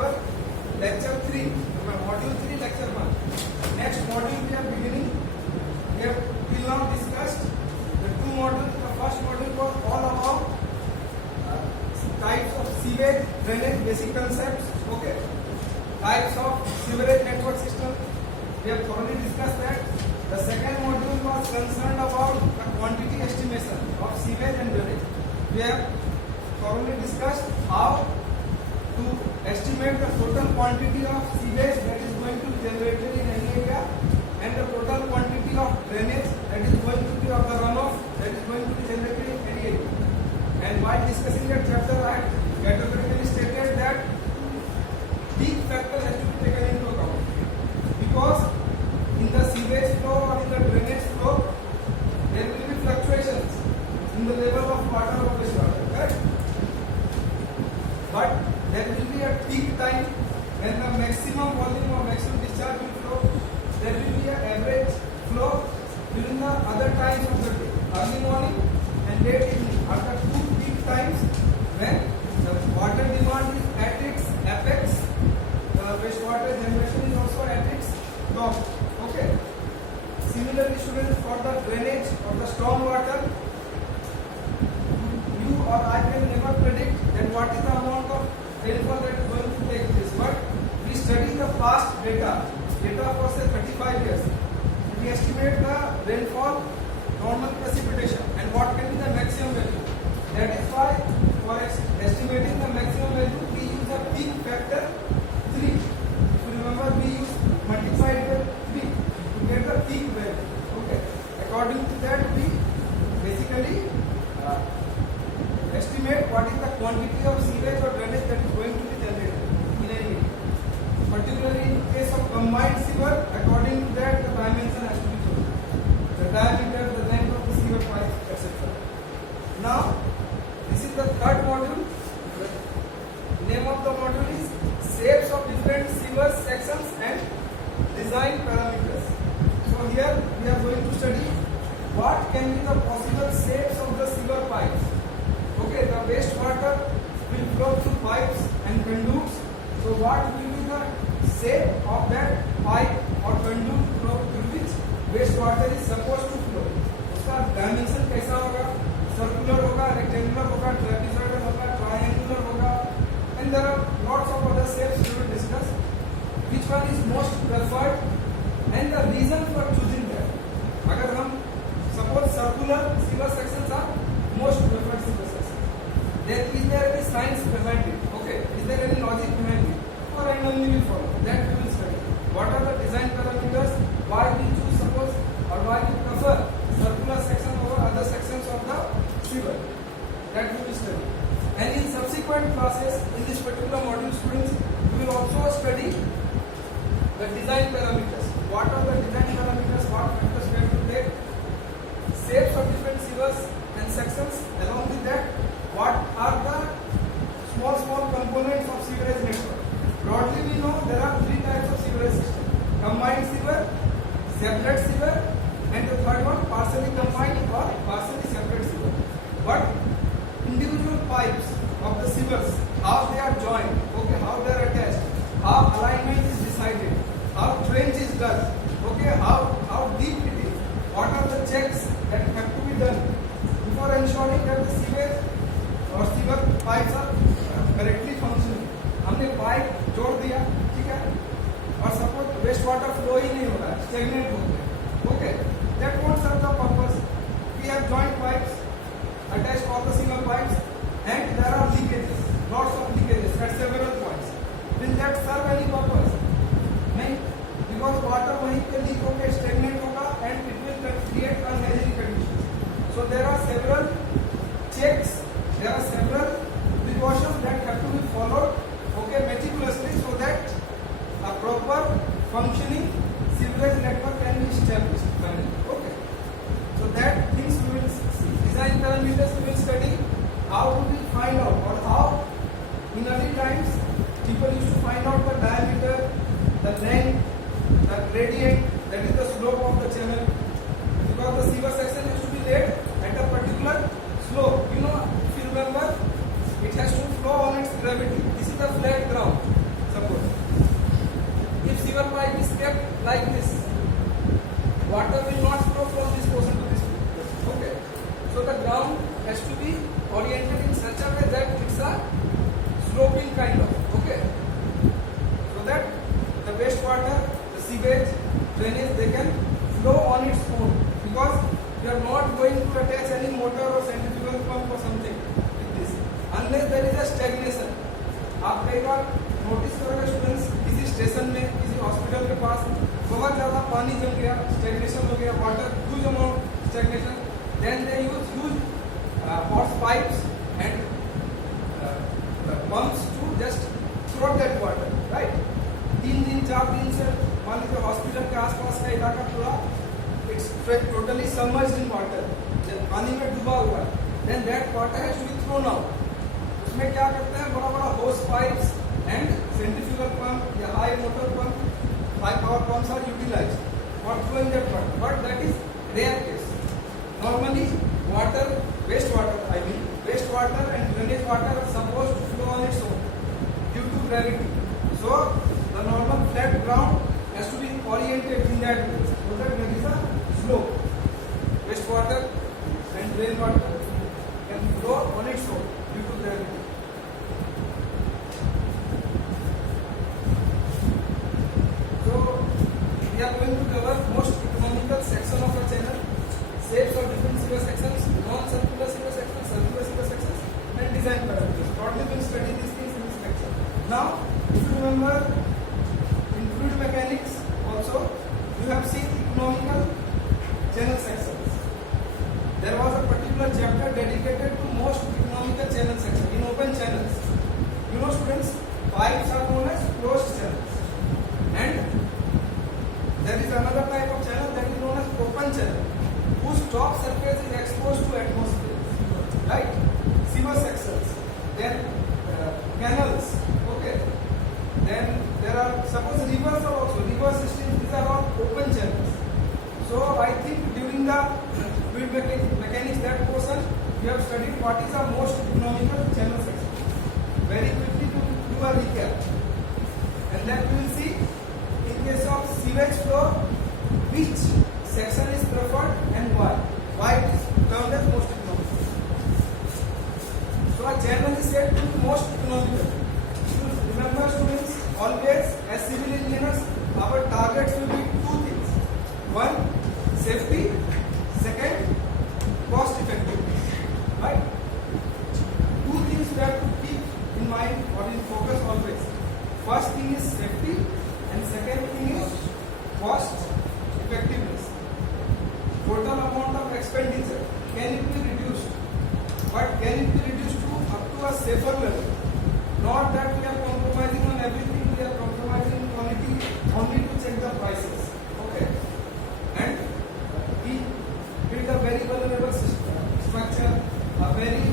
our lecture 3, module 3, lecture 1. Next module we are beginning. We have till now discussed the two modules. The first module was all about types of sewage, drainage, basic concepts. Okay. Types of sewerage network system. We have thoroughly discussed that. The second module was concerned about the quantity estimation of sewage and drainage. We have thoroughly discussed how to estimate the total quantity of sewage that is going to be generated in any area and the total quantity of drainage that is going to be of the runoff that is going to be generated in any area. And while discussing that chapter, I categorically stated that peak factor has to be taken into account because in the sewage flow or in the drainage flow there will be fluctuations in the level of water or wastewater, correct? But there will be a peak time when the maximum volume or maximum discharge will flow. There will be an average flow during the other times of the day, early morning and late evening are the two peak times when the water demand is at its apex, the wastewater generation is also at its top. Okay. Similarly, students, for the drainage of the storm water, you or I can never predict that what is the amount of rainfall that is going to take place. But we study the past data for say 35 years. We estimate the rainfall, normal precipitation, and what can be the maximum value. That is why for estimating the maximum value, we use a peak factor 3. If you remember, we use multiplied by 3 to get the peak value. Okay. According to that, we basically estimate what is the quantity of sewage or drainage that is going to be generated in any area. Particularly in case of combined sewer, according to that the dimension has to be chosen. The diameter, the length of the sewer pipe, etc. Now, this is the third module. The name of the module is Shapes of Different Sewer Sections and Design Parameters. So here we are going to study what can be the possible shapes of the sewer pipes. Okay, the wastewater will flow through pipes and conduits. So what will be the shape of that pipe or conduit through which wastewater is supposed to flow? उसका dimension कैसा होगा? Circular होगा, rectangular होगा, trapezoidal होगा, triangular होगा, and there are lots of other shapes we will discuss. Which one is most preferred and the reason for choosing that? अगर हम suppose circular sewer sections are most preferred sewer sections. Then is there any science behind it? Okay, is there any logic behind it? Or randomly we follow? That we will study. What are the design parameters? Why we choose suppose or why we prefer circular section over other sections of the sewer? That we will study. And in subsequent classes, in this particular module, students, we will also study the design parameters. What are the design parameters? What factors we have to take? Shapes of different sewers and sections. Along with that, what are the small components of sewerage network? Broadly, we know there are 3 types of sewerage system: combined sewer, separate sewer, and the third one partially combined or partially separate sewer. But individual pipes of the sewers, how they are joined, okay, how they are attached, how alignment is decided, how trench is done, okay, how deep it is, what are the checks that have to be done before ensuring that the sewage और sewer pipes are correctly functioning. हमने pipe जोड़ दिया, ठीक है, और suppose waste water flow ही नहीं हो रहा है, स्टेगनेट हो गया. Okay, that won't serve the purpose. We have joint pipes attached all the sewer pipes and there are leakages, lots of leakages at several points. Will that serve any purpose? नहीं, because water वहीं पे leak होकर stagnate होगा and it will create unhygienic conditions. So there are several checks, there are several precautions that have to be followed, okay, meticulously, so that a proper functioning sewerage network can be established. Okay, so that things we will see. Design parameters we will study. How do we find out, or how in early times people used to find out the diameter, the length, the gradient, that is the slope of the channel, because the sewer section used to be laid at a particular slope. If you remember, it has to flow on its gravity. This is the flat ground. ground has to be oriented in such a way that it's a sloping kind of, okay, so that the wastewater, the sewage, drainage, they can flow on its own, because you are not going to attach any motor or centrifugal pump or something with this unless there is a stagnation. आप कई बार notice करोगे students, किसी station में, किसी hospital के पास बहुत ज़्यादा पानी जम गया, स्टेग्नेशन हो गया, water huge amount stagnation, then they use huge hose pipes and pumps to just throw that water, right? 3 दिन 4 दिन से मान लीजिए हॉस्पिटल के आसपास का इलाका पूरा it's totally submerged in water, पानी में डूबा हुआ है, then that water has to be thrown out. उसमें क्या करते हैं, बड़ा बड़ा hose pipes and centrifugal pump या high motor pump, high power pumps are utilised for throwing that water, but that is rare case. Normally water, wastewater and drainage water are supposed to flow on its own due to gravity. So the normal flat ground has to be oriented in that way so that there is a flow. Wastewater and rainwater can flow on its own due to gravity. So we are going to cover most economical section of a channel, shapes of different sewer sections, non-circular sewer sections, circular sewer sections, and design parameters. Broadly we will study these things in this lecture. Now, if you remember in fluid mechanics also, you have seen economical channel sections. There was a particular chapter dedicated to most economical channel section in open channels. You know students, pipes are known as closed channels, and there is another type of channel that is known as open channel, whose top surface is exposed to atmosphere, right? Sewer sections, then canals, okay. Then there are, suppose rivers are also, river systems, these are all open channels. So I think during the fluid mechanics, that portion, we have studied what is the most economical channel section. Very quickly to do a recap, and then we will see in case of sewage flow which section is preferred and why. Why it is termed as most economical. So a channel is said to be most economical. Remember students, always as civil engineers, our targets will be 2 things. One, safety. Second, cost effectiveness. Right? 2 things you have to keep in mind or in focus always. First thing is safety, and second thing is cost effectiveness. Total amount of expenditure, can it be reduced? But can it be reduced to up to a safer level? Not that we are compromising on everything, we are compromising quality only to check the prices. Okay? And we build a very vulnerable structure, a very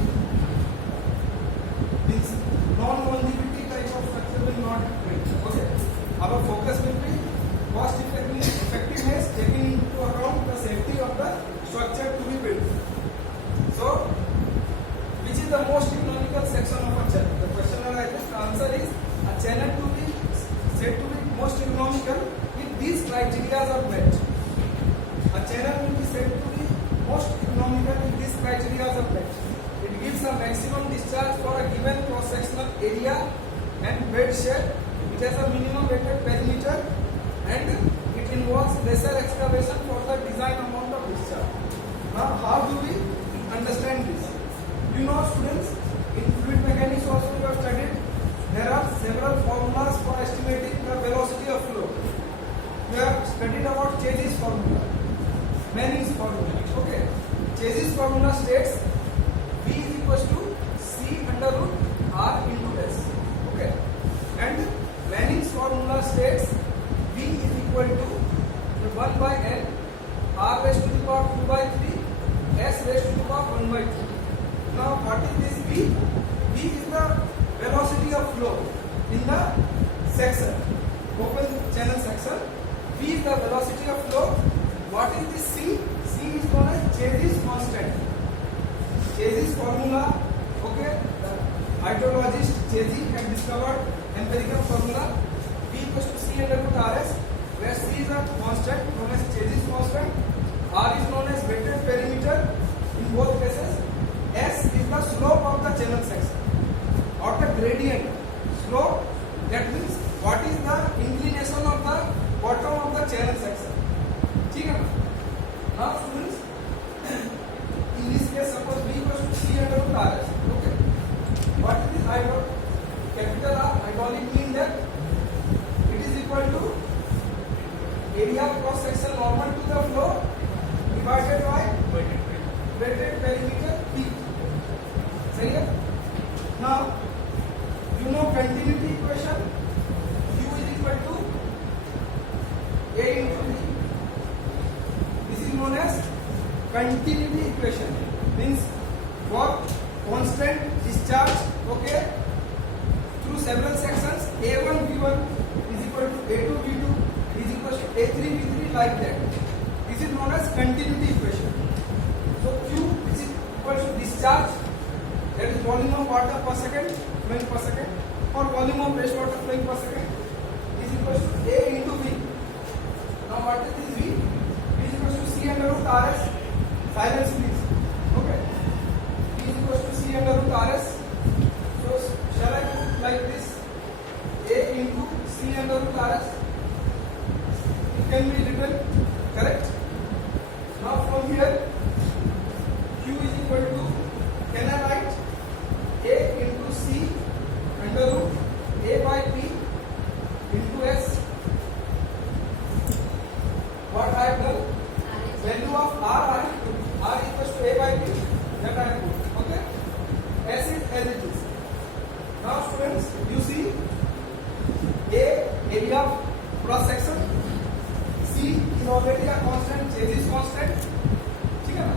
non-longevity type of structure will not be built. Okay? Our focus will be cost effectiveness, taking into account the safety of the structure to be built. So, which is the most economical section of a channel? The question arises, the answer is a channel to be said to be most economical if these criteria are met. A channel will be said to be most economical if these criteria are met. It gives a maximum discharge for a given cross-sectional area and bed shape. It has a minimum weighted perimeter, and it involves lesser excavation for the design amount of discharge. Now, how do we understand this? You know students, in fluid mechanics also we have studied, there are several formulas for estimating the velocity of flow. We have studied about Chase's formula, Manning's formula. Okay, Chase's formula states V is equals to C under root R into S. Okay, and Manning's formula states V is equal to 1 by N R raised to the power 2 by 3 S raised to the power 1 by 2. Now what is this V? V is the velocity of flow in the section, open channel section. V is the velocity of flow. What is this C? C is known as Chase's constant. Chase's formula, okay, the hydrologist Chase had discovered empirical formula V equals to C under root Rs, where C is a constant known as Chase's constant. R is known as weighted perimeter in both cases. gradient. Slope, that means what is the inclination of the bottom of the channel section. ठीक है ना? Now students, in this case suppose B equals to C under root RS. Okay. What is this hydraulic? Capital R hydraulic mean that it is equal to area of cross section normal to the floor divided by weighted perimeter P. सही है? Now you know continuity equation. U is equal to A into B. This is known as continuity equation. Means for constant discharge, okay, through several sections, A1 V1 is equal to A2 V2 is equal to A3 V3 like that. This is known as continuity equation. So Q is equal to discharge, that is volume of water per second flowing per second, or volume of wastewater flowing per second, is equal to A into V. Now what is this V? V is equal to C under root RS. Silence please. Okay. V is equal to C under root RS. So shall I put like this? A into C under root RS. It can be written correct. Now from here Q is equal to, can I write A into C under root A by P into S? What I have done? Value of R I have put. R equals to A by P, that I have put. Okay? S is as it is. Now students, you see A area of cross section, C is already a constant, J is constant. ठीक है ना?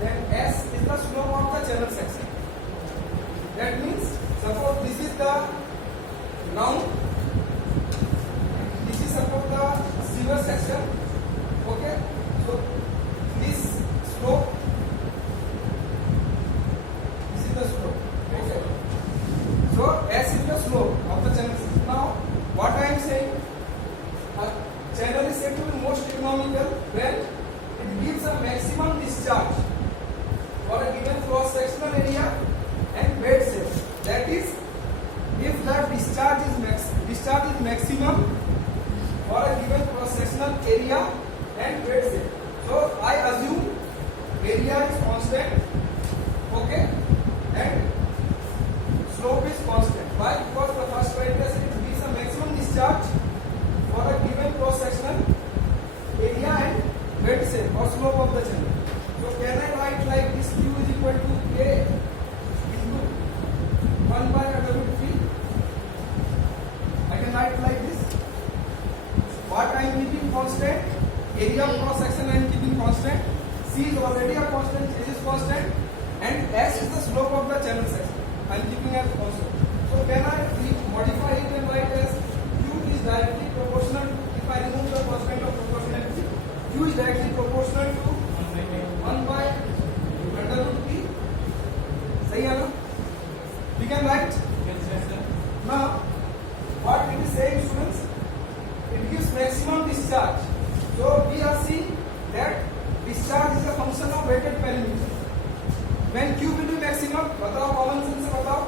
Then S is the slope of the channel section. That means suppose this is the ground, this is suppose the sewer section. Okay, so this slope, this is the slope. Okay, so S is the slope of the channel section. Now what I am saying, a channel is said to be most economical when it gives a maximum discharge for a given cross sectional area and bed shape. That is, if the discharge is maximum for a given cross sectional area and bed shape. So I assume area is constant, okay, and slope is constant. Why? Because the first criteria says it gives a maximum discharge for a given cross sectional area and bed shape or slope of the channel. So can I write like this? Q is equal to A into 1 by under root 3. I can write like this. What I am keeping constant? Area of cross section I am keeping constant. C is already a constant, J is constant, and S is the slope of the channel section. I am keeping as constant. So can I modify it and write as Q is directly proportional, if I remove the constant of proportionality, Q is directly proportional to 1 by under root P. सही है ना? We can write. Now what it is saying, students, it gives maximum discharge. So we are seeing that discharge is a function of weighted perimeter. When Q will be maximum, बताओ common sense से बताओ.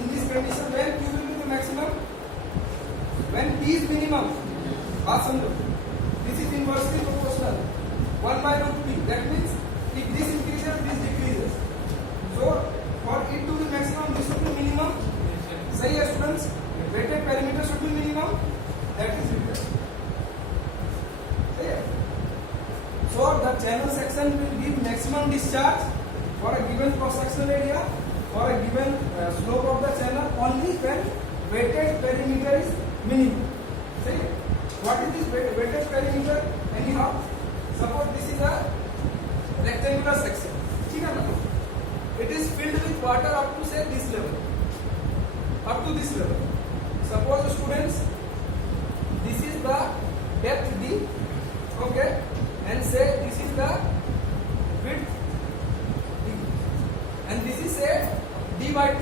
In this condition, when Q will be the maximum, when P is minimum, बात समझो. This is inversely proportional. 1 by root P. That means if this increases, this decreases. So for it to be maximum, this should be minimum. सही है students? Weighted perimeter should be minimum. That is written. So the channel section will give maximum discharge for a given cross sectional area for a given slope of the channel only when weighted perimeter is minimum. See, what is this weighted perimeter? Anyhow, suppose this is a rectangular section. ठीक है ना? It is filled with water up to say this level. Up to this level. Suppose students, this is the depth D. Okay, and say this is the width D, and this is say D by 2.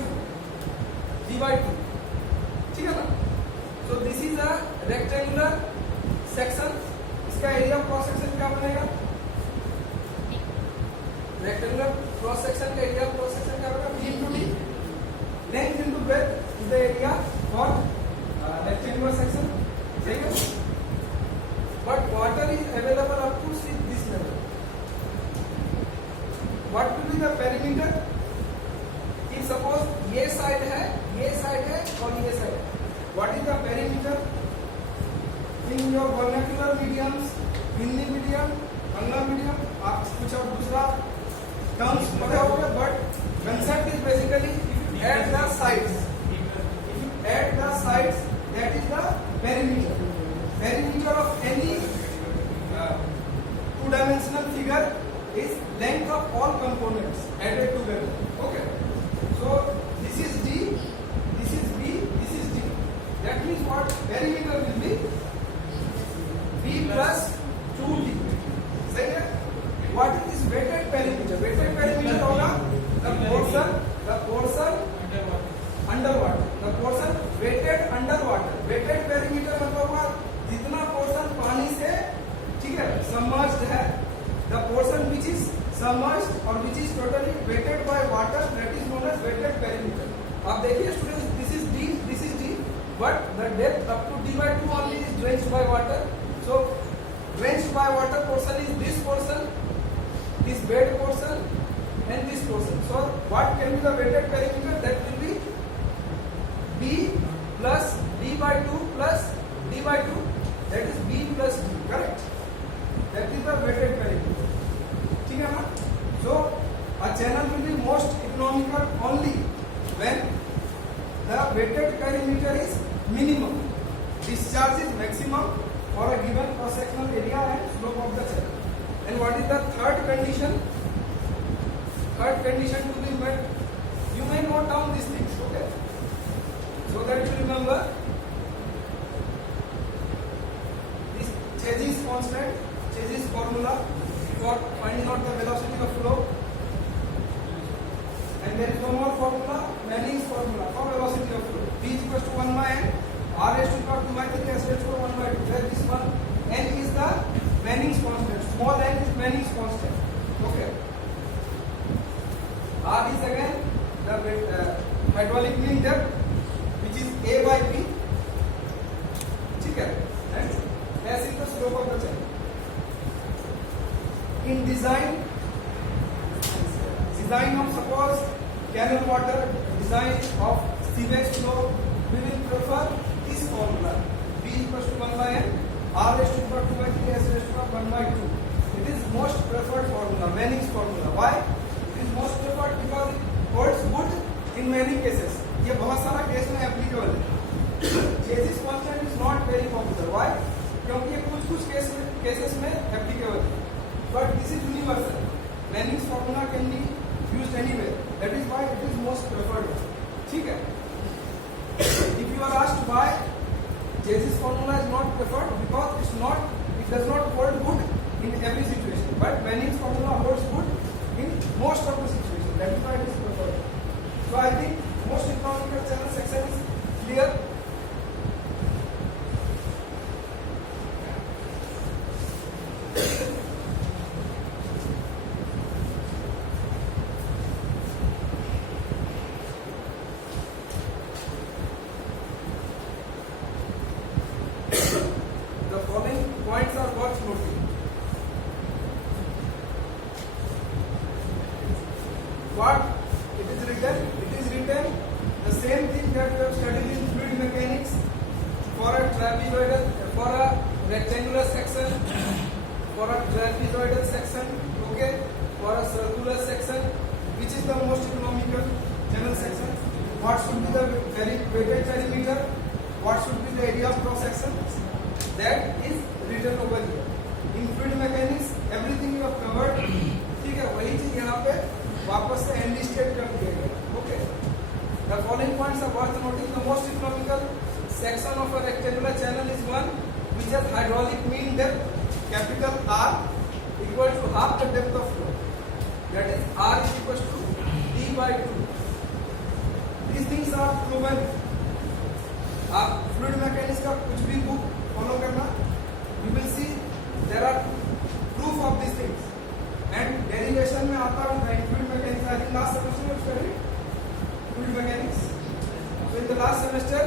D by 2. ठीक है ना? So this is a rectangular section. इसका area of cross section क्या बनेगा? Rectangular cross section का area of cross section क्या बनेगा? B into D. breadth is the area for rectangular section. सही है? But water is available up to this level. What will be the perimeter? If suppose ये side है और ये side है, what is the perimeter? In your vernacular mediums, Hindi medium, Bangla medium, आप कुछ और दूसरा टर्म्स पता होगा, but concept is basically if you add the sides, that is the perimeter. Perimeter of any two-dimensional figure is length of all components added together. Okay. So this is D, this is B, this is D. That means what? Perimeter will be B plus 2D. सही है? What is this weighted perimeter? Weighted perimeter होगा the portion underwater. The portion weighted underwater. Weighted perimeter मतलब हुआ जितना portion पानी से ठीक है submerged है. The portion which is submerged or which is totally weighted by water, that is known as weighted perimeter. अब देखिए students, this is D, but the depth up to D by 2 only is drenched by water. So drenched by water portion is this portion, this bed portion, and this portion. So what can be the weighted perimeter? That will be B plus D by 2 plus D by 2. That is B plus D. Correct? That is the weighted perimeter. ठीक है ना? So a channel will be most economical only when the weighted perimeter is minimum, discharge is maximum for a given cross-sectional area and slope of the channel. And what is the third condition? Third condition to be met. You may note down these things, okay? So that you remember this Chase's constant, Chase's formula for finding out the velocity of flow. And there is one more formula, Manning's formula for velocity of flow. V is equals to 1 by n, r raised to power 2 by 3, s raised to power 1 by 2. Where this one, n is the Manning's constant. Small n is Manning's constant. Okay. R is again the hydraulic mean depth, which is a by b. ठीक है? And s is the slope of the channel. In design of suppose canal water, design of sewage flow, we will prefer this formula. V equals to 1 by n, r raised to power 2 by 3, s raised to power 1 by 2. It is most preferred formula, Manning's formula. Why? It is most preferred because it holds good in many cases. ये बहुत सारा case में applicable है. Chase's constant is not very popular. Why? क्योंकि ये कुछ cases में applicable है. But this is universal. Manning's formula can be used anywhere. That is why it is most preferred. ठीक है? If you are asked why Chase's formula is not preferred, because it does not hold good in every situation. But Manning's formula holds good in most of the situations. That is why it is preferred. So I think most economical channel section is clear. The following points are worth noting. What it is written? It is written the same thing that we have studied in fluid mechanics for a trapezoidal, for a rectangular section, for a trapezoidal section, okay, for a circular section. Which is the most economical channel section? What should be the weighted perimeter? What should be the area of cross section? That is written over here. In fluid mechanics, everything you have covered. ठीक है, वही चीज यहाँ पे वापस से enlisted कर दिया गया. Okay. The following points are worth noting. The most economical section of a rectangular channel is one which has hydraulic mean depth, capital R, equal to half the depth of flow. That is R is equal to D by 2. These things are proven. आप fluid mechanics का कुछ भी book follow करना, you will see there are proof of these things. And derivation में आता है fluid mechanics. I think last semester you studied fluid mechanics. the last semester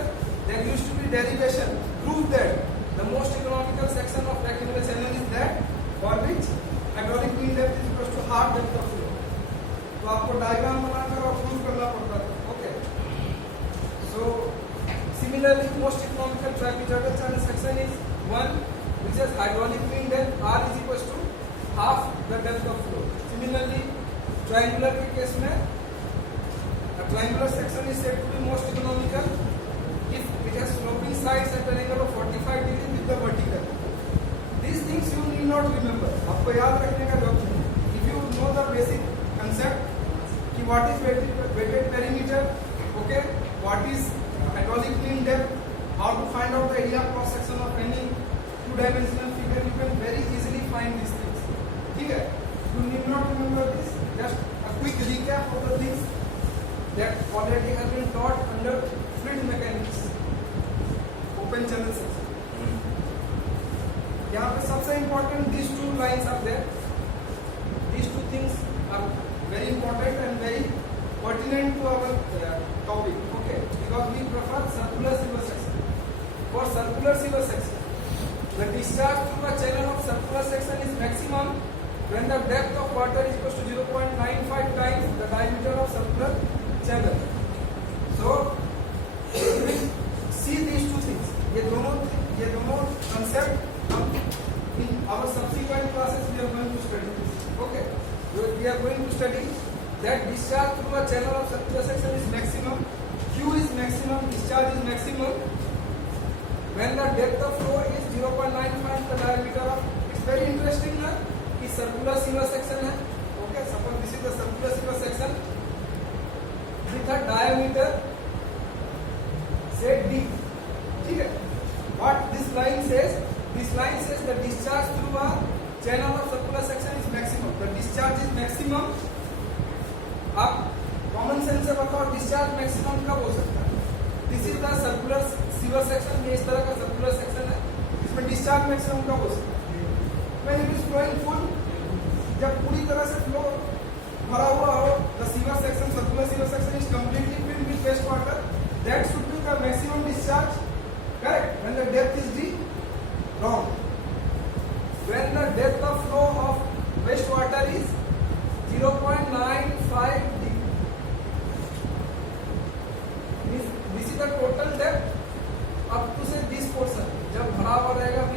there used to be derivation prove that the most economical section of rectangular channel is that for which hydraulic mean depth is equal to half depth of flow. तो आपको diagram बनाकर और prove करना पड़ता था. Okay. So similarly most economical trapezoidal channel section is one which has hydraulic mean depth R is equal to half the depth of flow. Similarly triangular के case में a triangular section is said to be most economical if it has sloping sides at an angle of 45 degree with the vertical. These things you need not remember. आपको याद रखने का जरूरत नहीं. If you know the basic concept कि what is weighted perimeter, okay, what is hydraulic mean depth, how to find out the area cross section of any two-dimensional figure, you can very easily find these things. ठीक है? You need not remember this. Just a quick recap of the things that already have been taught under fluid mechanics, open channel section. यहाँ पे सबसे important these two lines are there. These two things are very important and very pertinent to our topic. Okay, because we prefer circular silver section. For circular silver section, the discharge through a channel of circular section is maximum when the depth of water is equal to 0.95 times the diameter of circular channel. So we see these two things. ये दोनों concept हम in our subsequent classes we are going to study. Okay, we are going to study that discharge through a channel of circular section is maximum, Q is maximum, discharge is maximum when the depth of flow is 0.95 the diameter of. It's very interesting ना कि circular silver section है. Okay, suppose this is the circular silver section with a diameter say D. ठीक है? What this line says? This line says the discharge through a channel of circular section is maximum. The discharge is maximum. आप common sense से बताओ discharge maximum कब हो सकता है? This is the circular sewer section. ये इस तरह का सर्कुलर सेक्शन है. इसमें डिस्चार्ज मैक्सिमम कब हो सकता है? When it is flowing full, जब पूरी तरह से फ्लो भरा हुआ हो. The sewer section, circular sewer section is completely filled with waste water. That should be the maximum discharge. Correct? When the depth is D. Wrong. When the depth of flow of waste water is 0.95 degree. This is the total depth up to